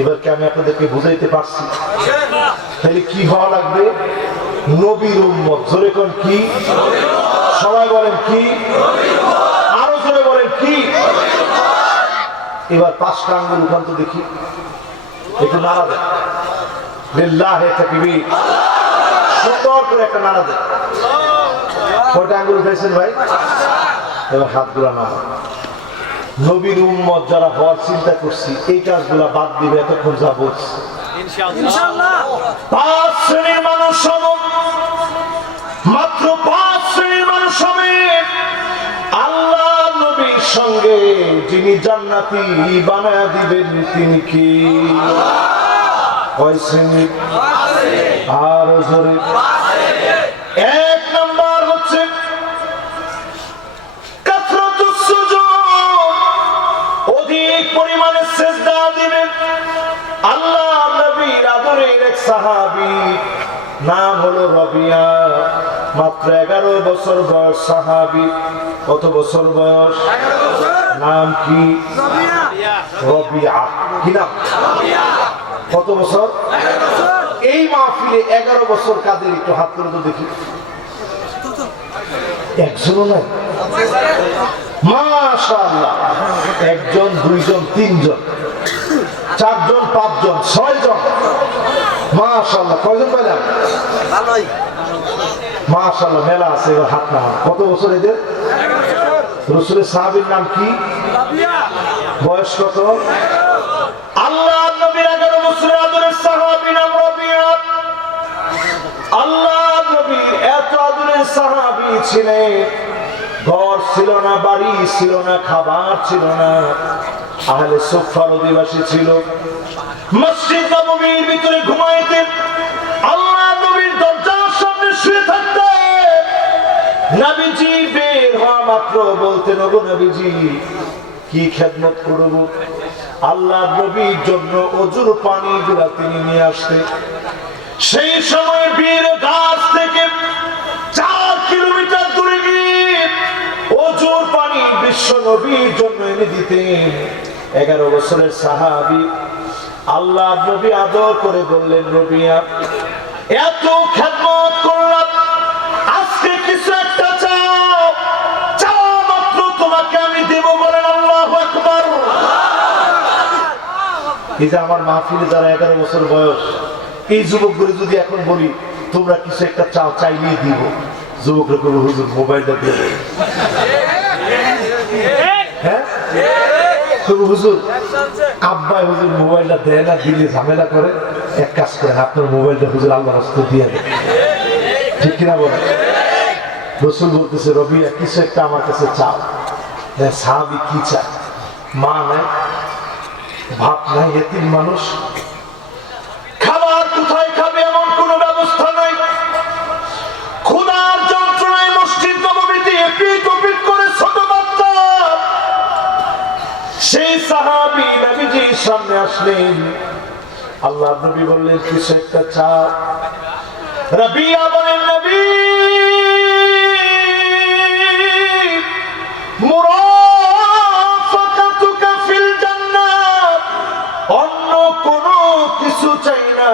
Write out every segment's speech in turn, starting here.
এবার কি আমি আপনাদেরকে বুঝাইতে পারছি? তাহলে কি হওয়া লাগবে? নবীর উম্মত। জোরে কোন কি? সবাই বলেন কি? আরো জোরে বলেন কি? এবার 5টা আঙ্গুল উঠান তো দেখি, একটু নাড়া দেন। লিল্লাহি তাকবীর। সুন্দর করে একটা নাড়া দেন। কয়টা আঙ্গুল উঠাইছেন ভাই? এবার হাতগুলা নাড়া। নবীর উম্মত যারা হওয়ার চিন্তা করছি, এই কাজগুলা বাদ দিবে এতক্ষণ যা বলছি ইনশাআল্লাহ। 5 শ্রেণীর মানুষ হবে, মাত্র 5 শ্রেণীর মানুষ হবে আল্লাহ নবীর সঙ্গে যিনি জান্নাতি বানায়া দিবেন তিনি কি? কয় শ্রেণী? আর জোরে। 1 নাম্বার হচ্ছে কাসরাতুস সুজুদ, অধিক পরিমাণে সিজদা দিবেন। আল্লাহ নবীর আদরের এক সাহাবী, নাম হলো রবিয়া, মাত্র 11 বছর বয়স সাহাবী। কত বছর বয়স? 11 বছর। নাম কি? রবিয়া। কি নাম? কত বছর? 11 বছর। এই মাহফিলে 11 বছর কাদের একটু হাত তুলে তো দেখি। একজনও নাই? মাশাআল্লাহ। 1 জন, 2 জন, 3 জন, 4 জন, 5 জন, 6 জন। মাশাআল্লাহ। কয়জন পাইলাম? ভালোই। মাশাআল্লাহ, মেলা আছে। এবার হাত না। কত বছর এদের? 11 বছর। রাসূলের সাহাবীর নাম কি? রাবিয়া। বয়স কত? আল্লাহ নবীর 11 বছরের আদরের সাহাবী নাম রাবিয়া। আল্লাহ নবীর এত আদরের সাহাবী ছিলেন, ঘর ছিল না, বাড়ি ছিল না, খাবার ছিল না, আহলে সুফার অধিবাসী ছিল। মসজিদ নববীর ভিতরে ঘুমাইতেন, আল্লাহ নবীর দরজার সামনে শুয়ে থাকতেন। নবীজি বের হওয়া মাত্র বলতেন, ওগো নবীজি কি খেদমত করব? আল্লাহ নবীর জন্য ওজুর পানিগুলা তিনি নিয়ে আসতেন। সেই সময় বীর গাছ থেকে 4 কিলোমিটার দূরে গিয়ে ওজুর পানি বিশ্ব নবীর জন্য এনে দিতেন। 11 বছরের সাহাবী। আল্লাহ নবী আদর করে বললেন, রবিয়া এত খেদমত করলাম, আজকে কিছু একটা চাও, চাও মাত্র তোমাকে আমি দেব। বলেন আল্লাহু আকবার। এই যে আমার মাহফিলে যারা 11 বছর বয়স, এই যুবকগুলো যদি এখন বলি তোমরা কিছু একটা চাও, চাইলেই দিব, যুবকরা করবো হুজুর মোবাইলটা দিয়ে দেবে। হ্যাঁ হুজুর, আব্বাই হুজুর মোবাইলটা দেয় না, দিলে ঝামেলা করে। এক কাজ করেন, আপনার মোবাইলটা হুজুর আল্লাহ রাস্তায় দিয়ে দেন। ঠিক কিনা বলেন? রাসূল বলতেছে, রবিয়া কিছু একটা আমার কাছে চাও। সাহাবী কি চায়? মা নাই, ভাত নাই, এতিম মানুষ, খাবার কোথায় খাবে এমন কোন ব্যবস্থা নাই, ক্ষুধার যন্ত্রণায় মসজিদ নববীতে পিট পিট করে ছোট বাচ্চা। সেই সাহাবী নবীজির সামনে আসলেন। আল্লাহ নবী বললেন, কিছু একটা চাও। রাবিয়া বলেন, নবী মুরাফাকাতুকা ফিল জান্নাত, অন্য কোন কিছু চাই না,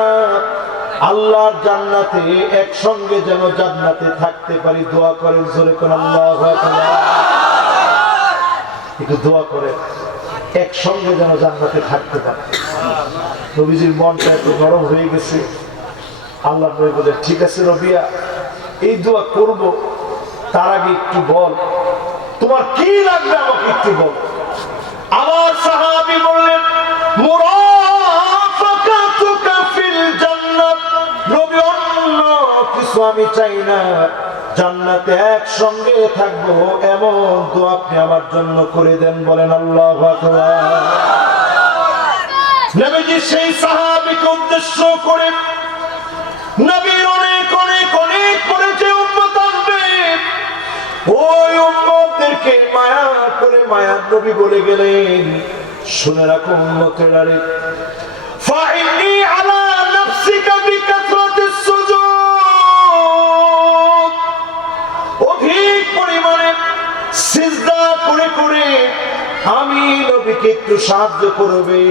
আল্লাহর জান্নাতে একসঙ্গে যেন জান্নাতে থাকতে পারি। দোয়া করেন জোরে কোন আল্লাহু আকবার। একটু দোয়া করেন, একসঙ্গে যেন জান্নাতে থাকতে পারি। নবীজির মনটা একটু নরম হয়ে গেছে। আল্লাহ নবী বলেন, ঠিক আছে রবিয়া, এই দোয়া করব, তার আগে একটু বল তোমার কি লাগবে, আমাকে একটু বল। আমার সাহাবী বললেন, মুরাফাকাতুকা ফিল জান্নাত, নবী অন্য কিছু আমি চাই না, জান্নাতে একসঙ্গে থাকবো এমন দোয়া আপনি আমার জন্য করে দেন। বলেন আল্লাহু আকবার। নবীজি সেই সাহাবীকে উদ্দেশ্য করে, নবীর অনেক অনেক অনেক করে যে উম্মত আসবে, ওই উম্মতদেরকে মায়া করে মায়ার নবী বলে গেলেন, শুনে রাখো উম্মতেরা, ফাইন্নী আলা নাফসিকা বিকাসরাতিস সুজুদ, অধিক পরিমাণে সিজদা করে করে আমি নবীকে একটু সাহায্য করবে।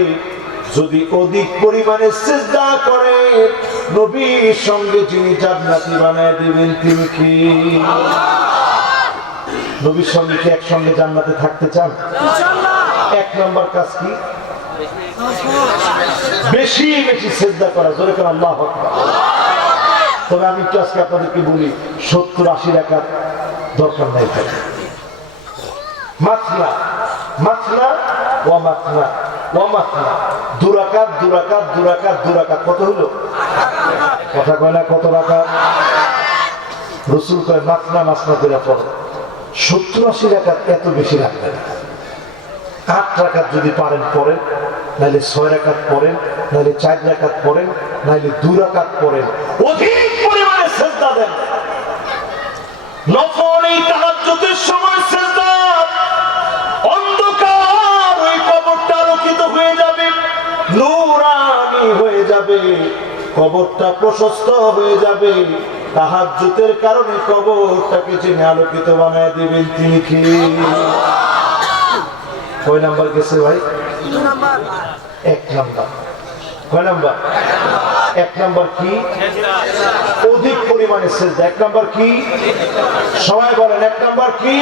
যদি অধিক পরিমাণে সিজদা করে নবীর সঙ্গে যিনি জান্নাতি বানায় দিবেন তিনি কি? নবীর সঙ্গে কি একসঙ্গে জান্নাতে থাকতে চান? এক নম্বর কাজ কি? বেশি বেশি সিজদা করা। জোরে করে আল্লাহু আকবার। তবে আমি একটু আজকে আপনাদেরকে বলি 70-80 রাকাত দরকার নাই। মাসনা মাসনা ওয়া মাসনা ওয়া মাসনা, 2 রাকাত 2 রাকাত 2 রাকাত 2 রাকাত, কত হলো? কথা কয় না কত রাকাত? রাসূল কয় মাসনা মাসনা করে পড়ো। 70-80 রাকাত এত বেশি লাগবে না। 8 রাকাত যদি পারেন পড়েন, নাইলে 6 রাকাত পড়েন, নাইলে 4 রাকাত পড়েন, নাইলে 2 রাকাত পড়েন। অধিক পরিমাণে সিজদা দেন। নফল এই তাহাজ্জুদের সময় সিজদা, অন্ধকার ওই কবরটা আলোকিত হয়ে যাবে, নূরানি হয়ে যাবে, কবরটা প্রশস্ত হয়ে যাবে। তাহাজ্জুদের কারণে কবরটাকে যিনি আলোকিত বানায় দিবেন তিনি কি? কয় নাম্বার গেছে ভাই? 1 নাম্বার। কয় নাম্বার? 1 নাম্বার কি? অধিক পরিমাণে সিজদা। 1 নাম্বার কি? সবাই বলেন 1 নাম্বার কি?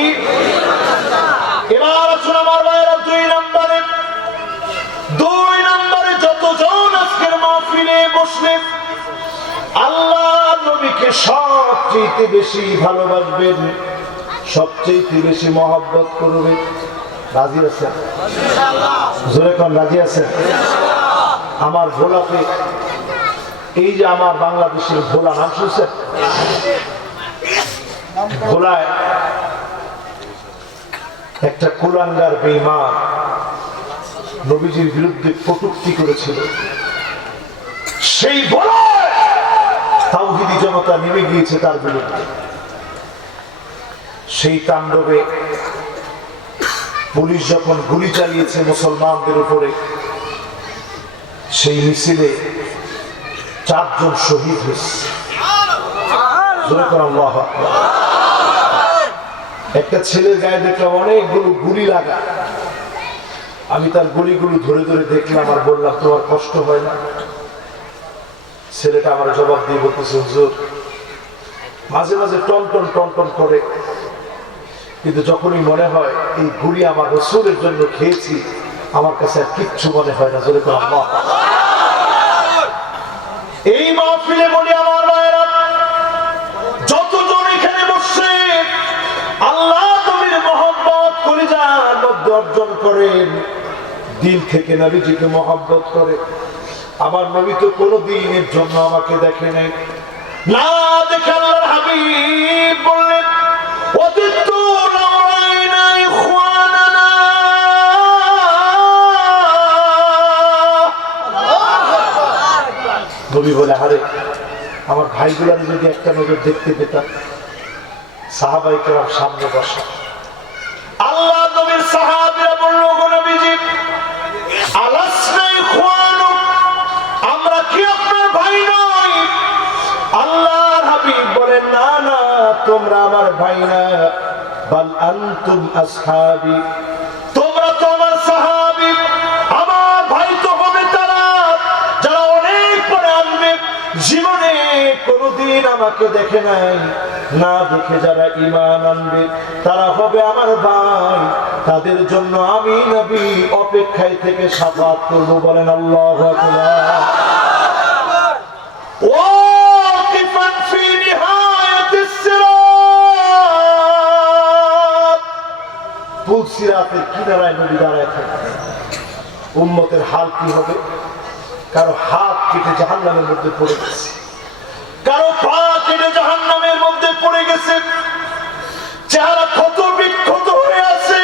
এবার আসুন আমার ভাইরা 2 নাম্বারে। 2 নাম্বারে যতজন আজকের মাহফিলে বসলেন আল্লাহ নবীকে সবচেয়ে বেশি ভালোবাসবেন, সবচেয়ে বেশি মহব্বত করবেন। রাজি আছেন? জোরে কোন রাজি আছেন? আমার ভোলাতে, এই যে আমার বাংলাদেশের ভোলা, নাম শুনছেন? ভোলায় একটা কুলাঙ্গার বেঈমান নবীজির বিরুদ্ধে কটূক্তি করেছিল। সেই ভোলায় তাওহীদি জনতা নেমে গিয়েছে তার বিরুদ্ধে। সেই তাণ্ডবে পুলিশ যখন গুলি চালিয়েছে মুসলমানদের উপরে, সেই মিছিলে 4 জন শহীদ হয়েছে। একটা ছেলের গায়ে দেখলাম অনেকগুলো গুলি লাগা। আমি তার গুলিগুলো ধরে ধরে দেখলাম আর বললাম তোমার কষ্ট হয় না? ছেলেটা আমার জবাব দিয়ে বলতেছে হুজুর মাঝে মাঝে টনটন টনটন করে, কিন্তু যখনই মনে হয় এই গুলি আমার রাসূলের জন্য খেয়েছি আমার কাছে আর কিচ্ছু মনে হয় না। জোরে করে আল্লাহ। এই মাহফিলে বলি আমার ভাইরা, যতজন এখানে বসে আল্লাহ নবীর মহব্বত কলিজার মধ্যে অর্জন করেন, দিল থেকে নবীজিকে মহব্বত করে। আমার নবী তো কোনো দিনের জন্য আমাকে দেখে নাই, না দেখে আল্লাহর হাবিব বললেন ওয়াদিতু লাউ রাআইনা ইখওয়ানানা। নবী বলে আরে আমার ভাইগুলার যদি একটা নজর দেখতে পেতাম। সাহাবায়ে কেরাম সামনে বসা, আল্লাহ নবীর সাহাবীরা বলল গো নবীজি আলাসনা ইখওয়ানুক, আমরা কি আপনার ভাই নই? আল্লাহর হাবিব বলেন না না তোমরা আমার ভাই না, বাল আনতুম আসহাবি, তোমরা তো আমার সাহাবী। আমার ভাই তো হবে তারা যারা অনেক পরে আসবে, জীবনে কোনদিন আমাকে দেখে নাই, না দেখে যারা ঈমান আনবে তারা হবে আমার ভাই। তাদের জন্য আমি নবী অপেক্ষায় থেকে শাফাআত করব। বলেন আল্লাহু আকবার। ওয়াকিফান ফি নিহায়াতিস সিরাত, পুল সিরাতের কিনারায় নবী দাঁড়ায় থাকে। উম্মতের হাল কি হবে? কারো হাত কেটে জাহান্নামের মধ্যে পড়ে গেছে, কারো পা কেটে জাহান্নামের মধ্যে পড়ে গেছে, চেহারা ক্ষত বিক্ষত হয়ে আছে।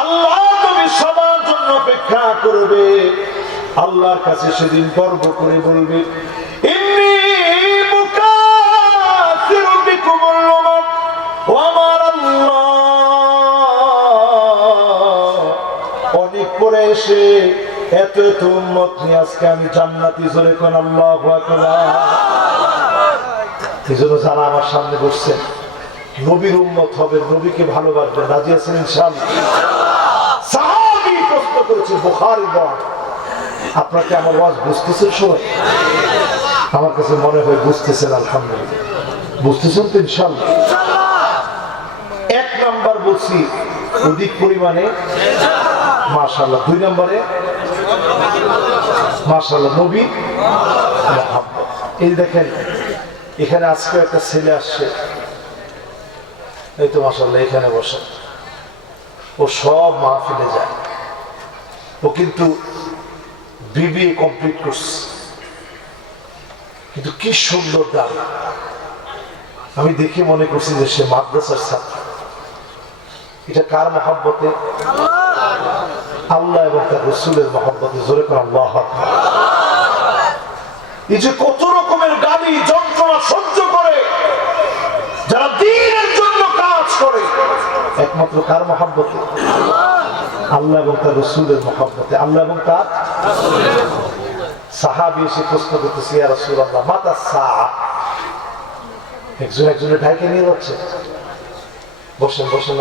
আল্লাহ নবী সবার জন্য অপেক্ষা করবে। আল্লাহর কাছে সেদিন গর্ব করে বলবে ইন্নী মুকাফিরু বিকুমুল উমাম, ও আমার আল্লাহ অনেক পরে এসে এত এত উম্মত নিয়ে আজকে আমি জান্নাতি। জোরে কোন আল্লাহু আকবার। এজন্য যারা আমার সামনে বসছেন নবীর উম্মত হবে, নবীকে ভালোবাসবেন, রাজি আছেন ইনশাআল্লাহ? সাহাবী প্রশ্ন করেছে বুখারী বর্ণনা, আপনাকে আমার ওয়াজ বুঝতেছেন সবাই? আমার কাছে মনে হয় বুঝতেছেন, আলহামদুলিল্লাহ। বুঝতেছেন তো ইনশাআল্লাহ? এক নাম্বার বলছি অধিক পরিমাণে মাশাআল্লাহ, 2 নম্বরে মাশাআল্লাহ নবী মুহাম্মদ। এই দেখেন এখানে আজকে একটা ছেলে আসছে, এই তো মাশাআল্লাহ এখানে বসে, ও সব মাহফিলে যায়। ও কিন্তু বিবিএ কমপ্লিট করছে, কিন্তু কি সুন্দর দাম। আমি দেখে মনে করছি যে সে মাদ্রাসার ছাত্র। এটা কার মহব্বতে? আল্লাহ এবং তার রাসূলের মহব্বতে। জোরে করে আল্লাহু আকবার। এই যে কত রকমের গালি যন্ত্রণা সহ্য করে যারা দ্বীনের জন্য কাজ করে, একমাত্র কার মহব্বতে? আল্লাহ এবং তার রাসূলের মহব্বতে। আল্লাহ এবং তার সাহাবী এসে প্রশ্ন করতেছে, ইয়া রাসূলুল্লাহ মাতা সাআ। একজনের ঢাকে নিয়ে যাচ্ছে। বসেন বসেন,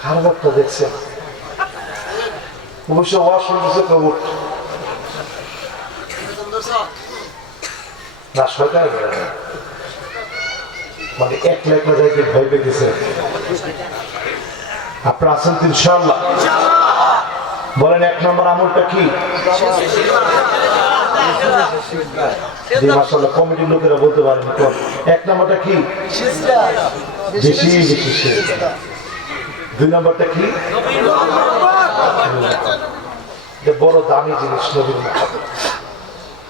কার ব্যাপারটা দেখছেন? অবশ্য ওয়াজ শুনতেছে প্রভু না, শয়তান মানে একলা একলা যাইতে ভয় পেতেছে। আপনারা আছেন তো ইনশাআল্লাহ? বলেন 1 নম্বর আমলটা কি? মাশাআল্লাহ কমিটির লোকেরা বলতে পারেন 1 নম্বরটা কি? বেশি বেশি সিজদা। 2 নম্বরটা কি? বড় দামি জিনিস নবীর মুহাব্বত।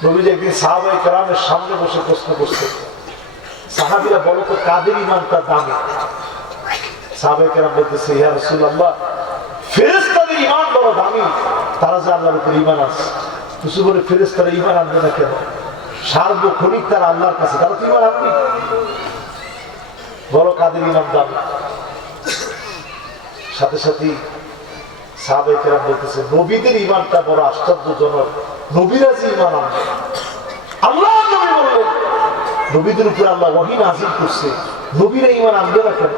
নবীজি একদিন সাহাবায়ে কেরামের সামনে বসে প্রশ্ন করছে, সাহাবীরা বলো তো কাদের ঈমানটা দামি? সাহাবায়ে কেরাম বলতেছে, ইয়া রাসূলুল্লাহ ফেরেশতাদের ঈমান বড় দামি, তারা যে আল্লাহর উপর ঈমান আছে। কিছু বলে ফেরেশতারা ঈমান আনবে না কেন? সার্বক্ষণিক তারা আল্লাহর কাছে, তারা তো ঈমান আনবে। বড় কাদের ঈমান দামি? সাথে সাথে সাহাবায়ে কেরাম বলতেছে, নবীদের ঈমানটা বড় আশ্চর্যজনক। নবীরা যে ঈমান আনবে, আল্লাহ নবী বললেন নবীদের উপর আল্লাহ ওহী নাযিল করছে, নবীরা ঈমান আনবে না কেন?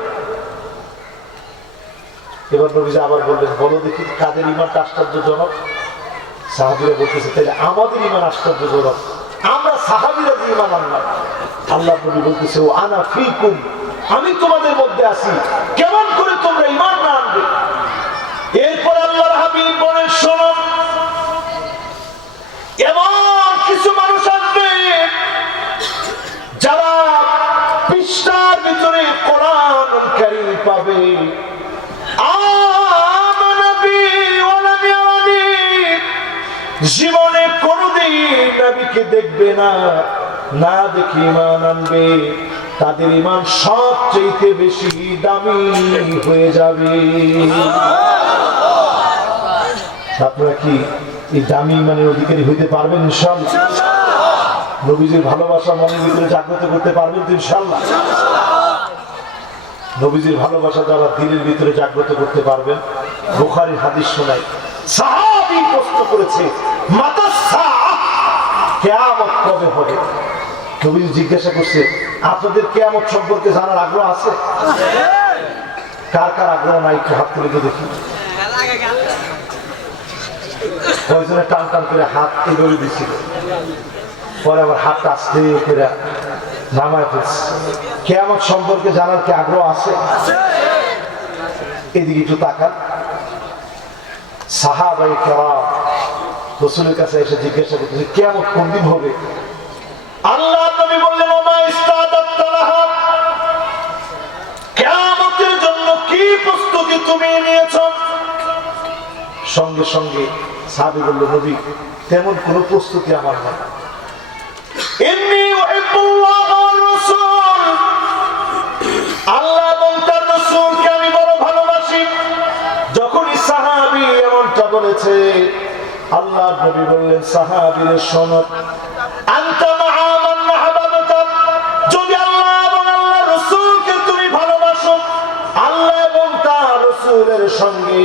এবার নবীজি আবার বললেন, বলো দেখি কাদের ঈমানটা আশ্চর্যজনক? সাহাবীরা বলতেছে, তাহলে আমাদের ঈমান আশ্চর্যজনক, আমরা সাহাবীরা যে ঈমান আনলাম। আল্লাহ নবী বলতেছে, ও আনা ফীকুম, আমি তোমাদের মধ্যে আছি, কেমন করে তোমরা ঈমান না আনবে? এরপর আল্লাহর হাবিব বলেন, শোনো, এমন কিছু মানুষ আসবে যারা পৃষ্ঠার ভিতরে কোরআন কারীম পাবে, জীবনে কোনদিন নবীকে দেখবে না, না দেখে ঈমান আনবে, তাদের ঈমান সবচেয়ে বেশি দামি হয়ে যাবে। আপনারা কি এই দামি ঈমানের অধিকারী হইতে পারবেন ইনশাআল্লাহ? নবীজির ভালোবাসা মনের ভিতরে জাগ্রত করতে পারবেন তো ইনশাআল্লাহ? নবীজির ভালোবাসা যারা দিলের ভিতরে জাগ্রত করতে পারবেন। বুখারীর হাদিস শোনাই, সাহাবী প্রশ্ন করেছে, মাতা সাআ, কিয়ামত কবে হবে? নবীজি জিজ্ঞাসা করছে, আপনাদের কিয়ামত সম্পর্কে জানার আগ্রহ আছে? কার কার আগ্রহ নাই একটু হাত তুলে দেখি। কয়জনে টান টান করে হাত এগোরে দিছিল, পরে আবার হাতটা আস্তে করে নামায় ফেলছে। কিয়ামত সম্পর্কে জানার কি আগ্রহ আছে? এদিকে একটু তাকান। সাহাবায়ে কেরাম রাসূলের কাছে এসে জিজ্ঞাসা করতেছে, কিয়ামত কোন দিন হবে? আল্লাহ নবী বললেন, ওমা ইস্তাদাত লাহা, কিয়ামতের জন্য কি প্রস্তুতি তুমি নিয়েছো? সঙ্গে সঙ্গে সাহাবী বলল, নবী তেমন কোনো প্রস্তুতি আমার নাই। ইন্নী উহিব্বুল্লাহ ওয়া রাসূল, আল্লাহ এবং তার রাসূলকে আমি বড় ভালোবাসি। যখনই সাহাবী এমনটা বলেছে, আল্লাহ নবী বললেন, সাহাবীর শোনো, আনতা মাআ মান আহবাবতা, যদি আল্লাহ এবং আল্লাহর রাসূলকে তুমি ভালোবাসো, আল্লাহ এবং তার রাসূলের সঙ্গে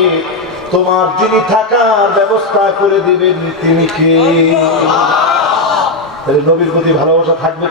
তোমার যিনি থাকার ব্যবস্থা করে দিবেন তিনি কে? নবীর প্রতি ভালোবাসা থাকবে।